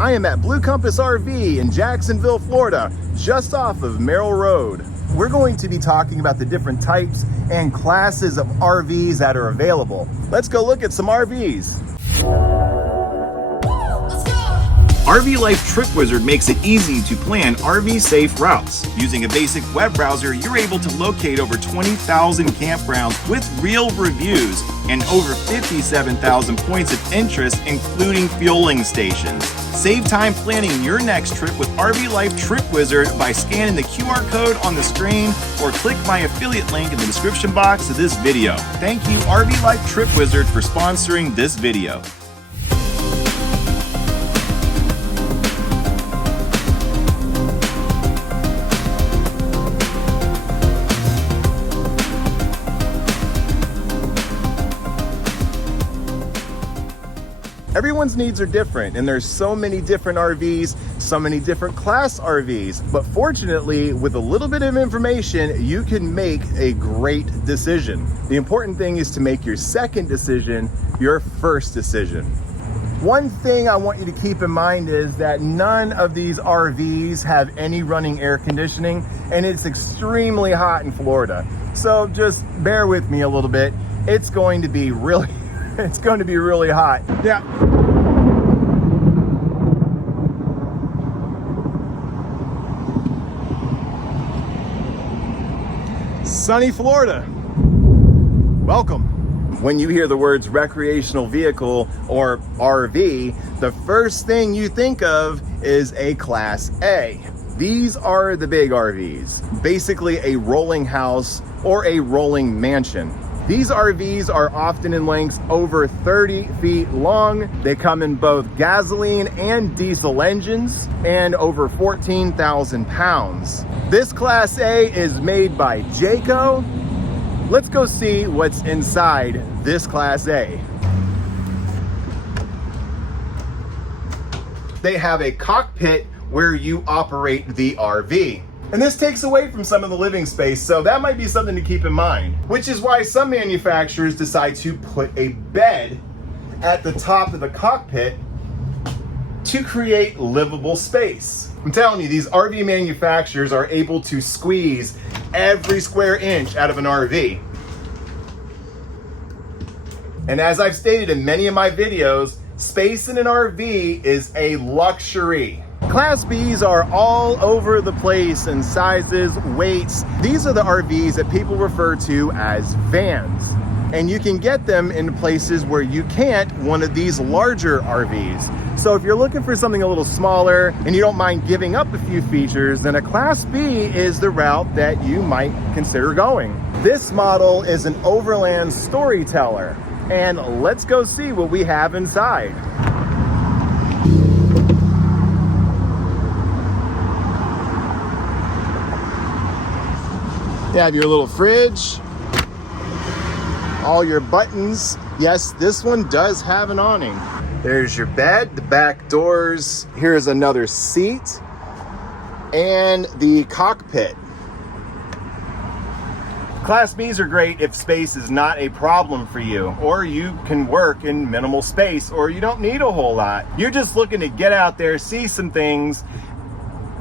I am at Blue Compass RV in Jacksonville, Florida, just off of Merrill Rd. We're going to be talking about the different types and classes of RVs that are available. Let's go look at some RVs. RV Life Trip Wizard makes it easy to plan RV safe routes. Using a basic web browser, you're able to locate over 20,000 campgrounds with real reviews and over 57,000 points of interest, including fueling stations. Save time planning your next trip with RV Life Trip Wizard by scanning the QR code on the screen or click my affiliate link in the description box of this video. Thank you, RV Life Trip Wizard, for sponsoring this video. Everyone's needs are different, and there's so many different RVs, so many different class RVs. But fortunately, with a little bit of information, you can make a great decision. The important thing is to make your second decision your first decision. One thing I want you to keep in mind is that none of these RVs have any running air conditioning, and it's extremely hot in Florida. So just bear with me a little bit. It's going to be really hot. Yeah. Sunny Florida. Welcome. When you hear the words recreational vehicle or RV, the first thing you think of is a Class A. These are the big RVs, basically a rolling house or a rolling mansion. These RVs are often in lengths over 30 feet long. They come in both gasoline and diesel engines and over 14,000 pounds. This Class A is made by Jayco. Let's go see what's inside this Class A. They have a cockpit where you operate the RV. And this takes away from some of the living space, so that might be something to keep in mind. Which is why some manufacturers decide to put a bed at the top of the cockpit to create livable space. I'm telling you, these RV manufacturers are able to squeeze every square inch out of an RV. And as I've stated in many of my videos, space in an RV is a luxury. Class Bs are all over the place in sizes, weights. These are the RVs that people refer to as vans. And you can get them in places where you can't one of these larger RVs. So if you're looking for something a little smaller and you don't mind giving up a few features, then a Class B is the route that you might consider going. This model is an overland storyteller. And let's go see what we have inside. You have your little fridge, all your buttons. Yes, this one does have an awning. There's your bed, the back doors. Here's another seat and the cockpit. Class Bs are great if space is not a problem for you, or you can work in minimal space, or you don't need a whole lot. You're just looking to get out there, see some things.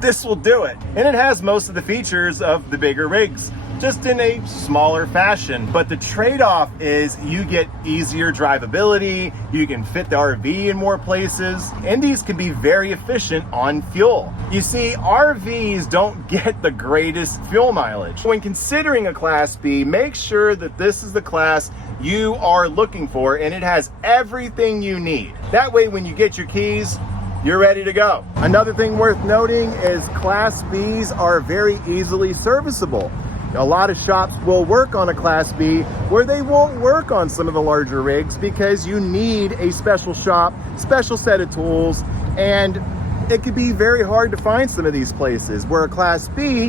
This will do it. And it has most of the features of the bigger rigs, just in a smaller fashion. But the trade-off is you get easier drivability, you can fit the RV in more places, and these can be very efficient on fuel. You see, RVs don't get the greatest fuel mileage. When considering a Class B, make sure that this is the class you are looking for and it has everything you need. That way, when you get your keys, you're ready to go. Another thing worth noting is Class Bs are very easily serviceable. A lot of shops will work on a Class B where they won't work on some of the larger rigs because you need a special shop, special set of tools, and it could be very hard to find some of these places. Where a Class B,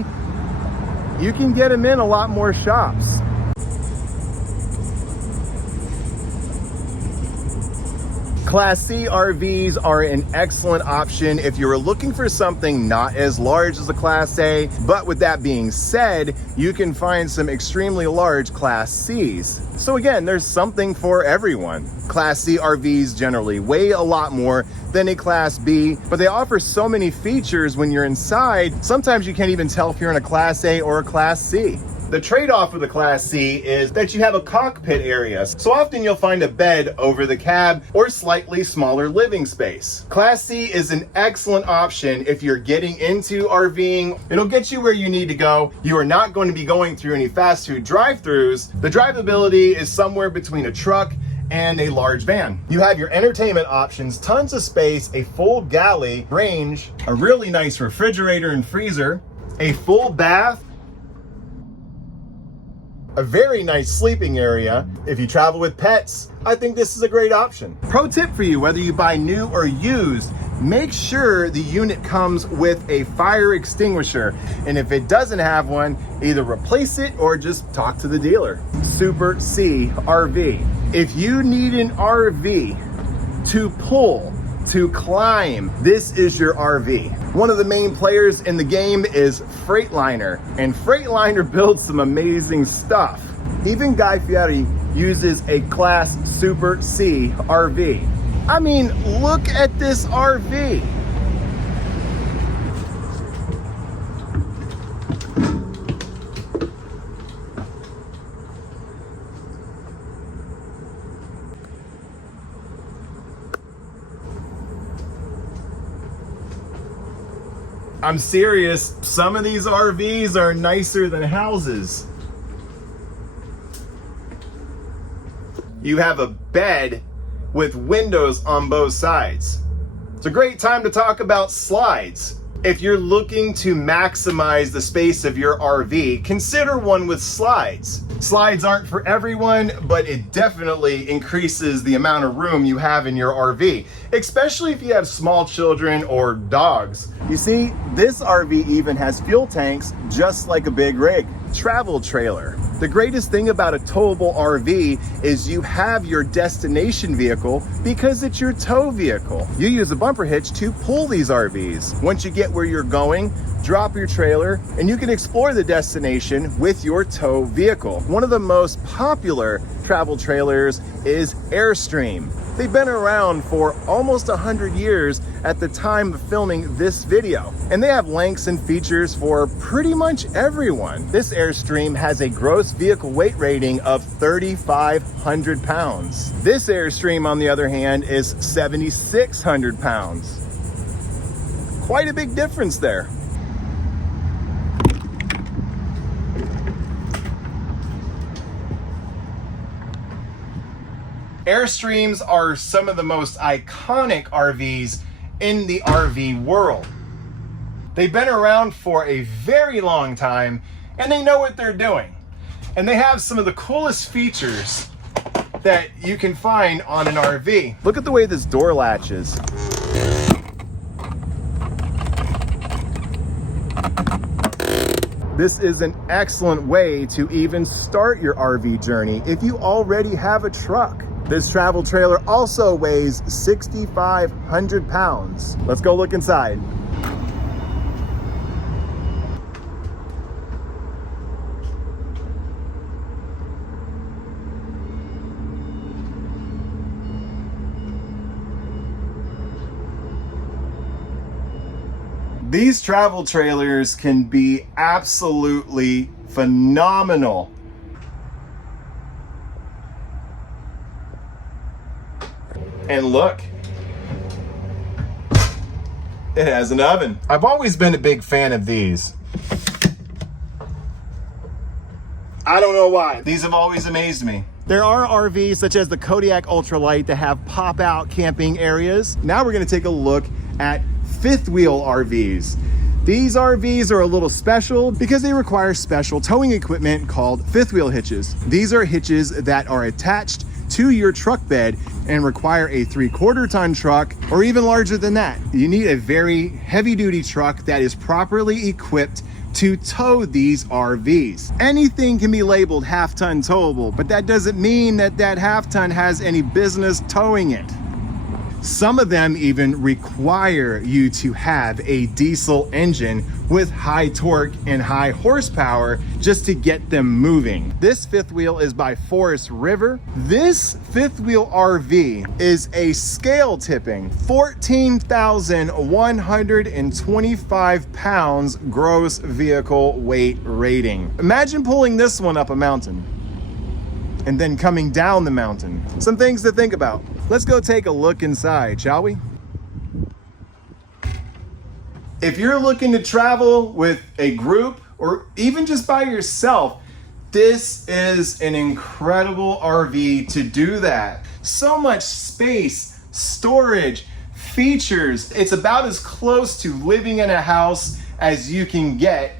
you can get them in a lot more shops. Class C RVs are an excellent option if you're looking for something not as large as a Class A, but with that being said, you can find some extremely large Class Cs. So again, there's something for everyone. Class C RVs generally weigh a lot more than a Class B, but they offer so many features when you're inside, sometimes you can't even tell if you're in a Class A or a Class C. The trade-off with the Class C is that you have a cockpit area. So often you'll find a bed over the cab or slightly smaller living space. Class C is an excellent option if you're getting into RVing. It'll get you where you need to go. You are not going to be going through any fast food drive-thrus. The drivability is somewhere between a truck and a large van. You have your entertainment options, tons of space, a full galley range, a really nice refrigerator and freezer, a full bath, a very nice sleeping area. If you travel with pets, I think this is a great option. Pro tip for you, whether you buy new or used, make sure the unit comes with a fire extinguisher. And if it doesn't have one, either replace it or just talk to the dealer. Super C RV. If you need an RV to pull, to climb, this is your RV. One of the main players in the game is Freightliner, and Freightliner builds some amazing stuff. Even Guy Fieri uses a Class Super C RV. I mean, look at this RV. I'm serious, some of these RVs are nicer than houses. You have a bed with windows on both sides. It's a great time to talk about slides. If you're looking to maximize the space of your RV, consider one with slides. Slides aren't for everyone, but it definitely increases the amount of room you have in your RV, especially if you have small children or dogs. You see, this RV even has fuel tanks just like a big rig. Travel trailer. The greatest thing about a towable RV is you have your destination vehicle because it's your tow vehicle. You use a bumper hitch to pull these RVs. Once you get where you're going, drop your trailer and you can explore the destination with your tow vehicle. One of the most popular travel trailers is Airstream. They've been around for almost 100 years at the time of filming this video, and they have lengths and features for pretty much everyone. This Airstream has a gross vehicle weight rating of 3,500 pounds. This Airstream, on the other hand, is 7,600 pounds. Quite a big difference there. Airstreams are some of the most iconic RVs in the RV world. They've been around for a very long time and they know what they're doing. And they have some of the coolest features that you can find on an RV. Look at the way this door latches. This is an excellent way to even start your RV journey if you already have a truck. This travel trailer also weighs 6,500 pounds. Let's go look inside. These travel trailers can be absolutely phenomenal. And look, it has an oven. I've always been a big fan of these. I don't know why. These have always amazed me. There are RVs such as the Kodiak Ultralight that have pop-out camping areas. Now we're gonna take a look at fifth wheel RVs. These RVs are a little special because they require special towing equipment called fifth wheel hitches. These are hitches that are attached to your truck bed and require a 3/4 ton truck or even larger than that. You need a very heavy duty truck that is properly equipped to tow these RVs. Anything can be labeled half-ton towable, but that doesn't mean that that half-ton has any business towing it. Some of them even require you to have a diesel engine with high torque and high horsepower just to get them moving. This fifth wheel is by Forest River. This fifth wheel RV is a scale tipping 14,125 pounds gross vehicle weight rating. Imagine pulling this one up a mountain and then coming down the mountain. Some things to think about. Let's go take a look inside, shall we? If you're looking to travel with a group or even just by yourself, this is an incredible RV to do that. So much space, storage, features. It's about as close to living in a house as you can get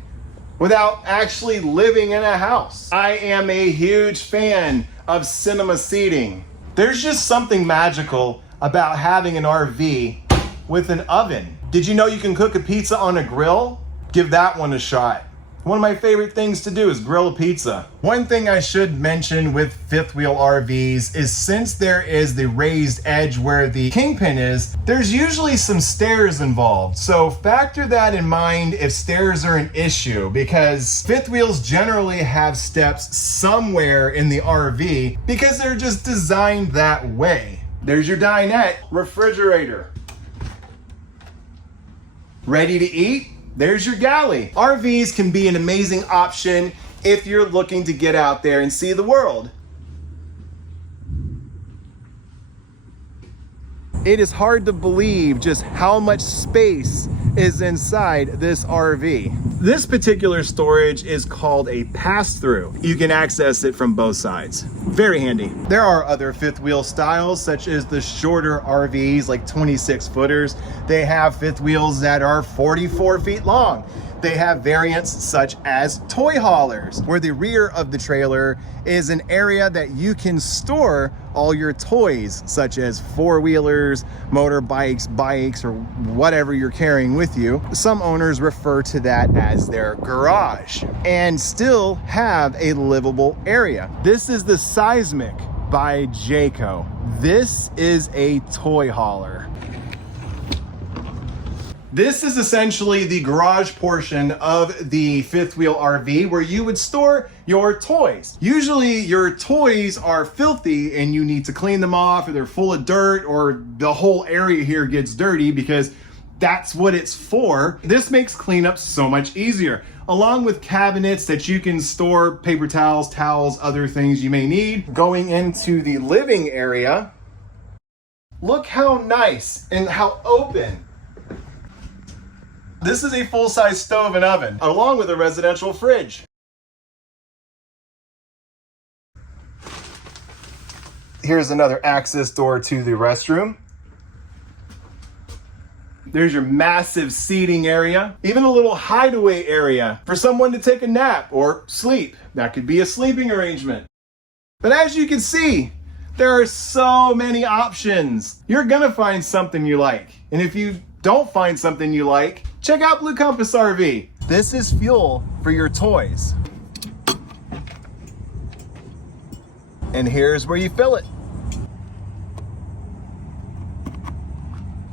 without actually living in a house. I am a huge fan of cinema seating. There's just something magical about having an RV with an oven. Did you know you can cook a pizza on a grill? Give that one a shot. One of my favorite things to do is grill a pizza. One thing I should mention with fifth wheel RVs is since there is the raised edge where the kingpin is, there's usually some stairs involved. So factor that in mind if stairs are an issue, because fifth wheels generally have steps somewhere in the RV because they're just designed that way. There's your dinette, refrigerator. Ready to eat? There's your galley. RVs can be an amazing option if you're looking to get out there and see the world. It is hard to believe just how much space is inside this RV. This particular storage is called a pass-through. You can access it from both sides. Very handy. There are other fifth wheel styles, such as the shorter RVs, like 26 footers. They have fifth wheels that are 44 feet long. They have variants such as toy haulers, where the rear of the trailer is an area that you can store all your toys, such as four-wheelers, motorbikes, bikes, or whatever you're carrying with you. Some owners refer to that as their garage and still have a livable area. This is the Seismic by Jayco. This is a toy hauler. This is essentially the garage portion of the fifth wheel RV where you would store your toys. Usually your toys are filthy and you need to clean them off, or they're full of dirt, or the whole area here gets dirty because that's what it's for. This makes cleanup so much easier, along with cabinets that you can store paper towels, other things you may need. Going into the living area, look how nice and how open. This is a full-size stove and oven, along with a residential fridge. Here's another access door to the restroom. There's your massive seating area, even a little hideaway area for someone to take a nap or sleep. That could be a sleeping arrangement. But as you can see, there are so many options. You're gonna find something you like. And if you don't find something you like, check out Blue Compass RV. This is fuel for your toys. And here's where you fill it.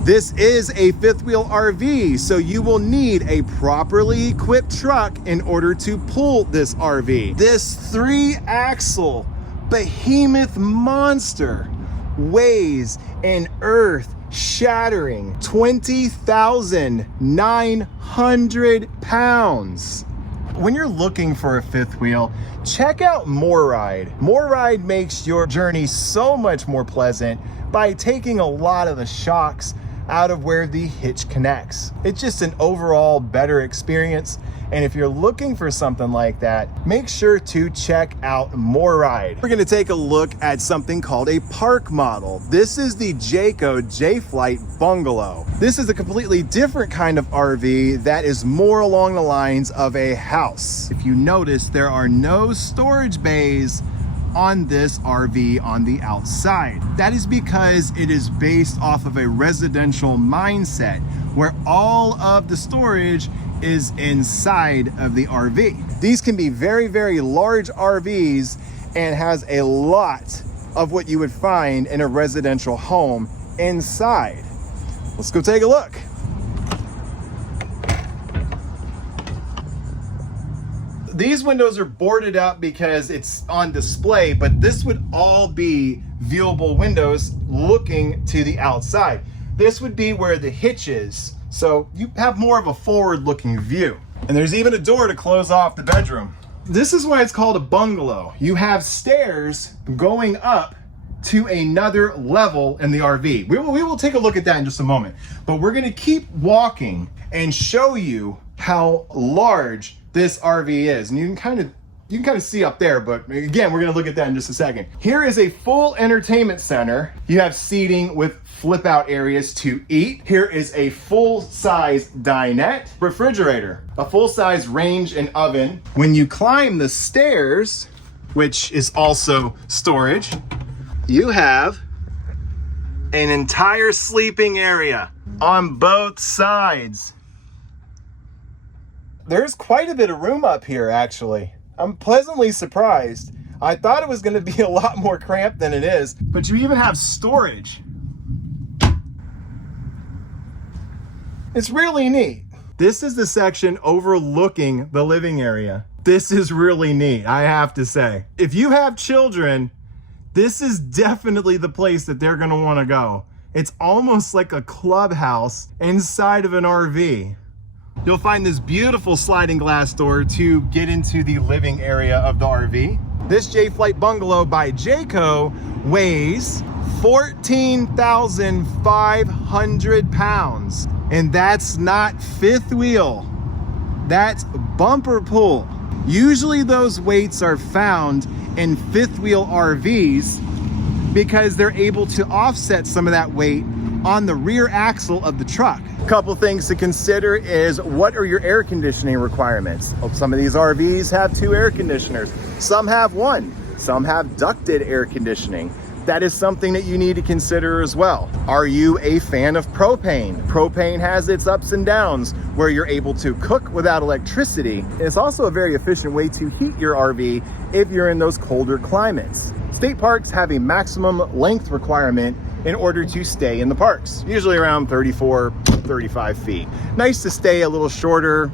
This is a fifth wheel RV, so you will need a properly equipped truck in order to pull this RV. This 3-axle behemoth monster weighs an earth-shattering 20,900 pounds. When you're looking for a fifth wheel, check out MORryde. MORryde makes your journey so much more pleasant by taking a lot of the shocks out of where the hitch connects. It's just an overall better experience. And if you're looking for something like that, make sure to check out MORryde. We're gonna take a look at something called a park model. This is the Jayco J-Flight Bungalow. This is a completely different kind of RV that is more along the lines of a house. If you notice, there are no storage bays on this RV on the outside. That is because it is based off of a residential mindset where all of the storage is inside of the RV. These can be very, very large RVs and has a lot of what you would find in a residential home inside. Let's go take a look. These windows are boarded up because it's on display, but this would all be viewable windows looking to the outside. This would be where the hitch is, so you have more of a forward-looking view. And there's even a door to close off the bedroom. This is why it's called a bungalow. You have stairs going up to another level in the RV. We will take a look at that in just a moment, but we're gonna keep walking and show you how large this RV is. And you can kind of see up there, but again, we're gonna look at that in just a second. Here is a full entertainment center. You have seating with flip out areas to eat. Here is a full-size dinette, refrigerator, a full-size range and oven. When you climb the stairs, which is also storage, you have an entire sleeping area on both sides. There's quite a bit of room up here, actually. I'm pleasantly surprised. I thought it was going to be a lot more cramped than it is, but you even have storage. It's really neat. This is the section overlooking the living area. This is really neat, I have to say. If you have children, this is definitely the place that they're going to want to go. It's almost like a clubhouse inside of an RV. You'll find this beautiful sliding glass door to get into the living area of the RV. This J-Flight bungalow by Jayco weighs 14,500 pounds. And that's not fifth wheel, that's bumper pull. Usually those weights are found in fifth wheel RVs because they're able to offset some of that weight on the rear axle of the truck. A couple things to consider is, what are your air conditioning requirements? Some of these RVs have 2 air conditioners. Some have 1. Some have ducted air conditioning. That is something that you need to consider as well. Are you a fan of propane? Propane has its ups and downs where you're able to cook without electricity. It's also a very efficient way to heat your RV if you're in those colder climates. State parks have a maximum length requirement in order to stay in the parks, usually around 34, 35 feet. Nice to stay a little shorter,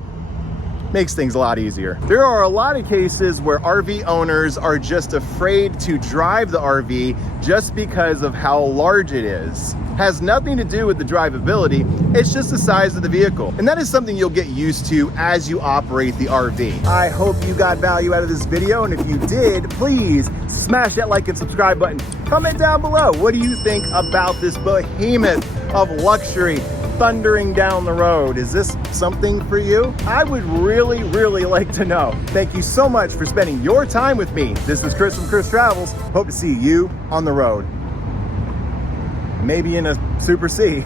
makes things a lot easier. There are a lot of cases where RV owners are just afraid to drive the RV just because of how large it is. Has nothing to do with the drivability, it's just the size of the vehicle. And that is something you'll get used to as you operate the RV. I hope you got value out of this video, and if you did, please smash that like and subscribe button. Comment down below, what do you think about this behemoth of luxury thundering down the road? Is this something for you? I would really, really like to know. Thank you so much for spending your time with me. This is Chris from Chris Travels. Hope to see you on the road. Maybe in a Super C.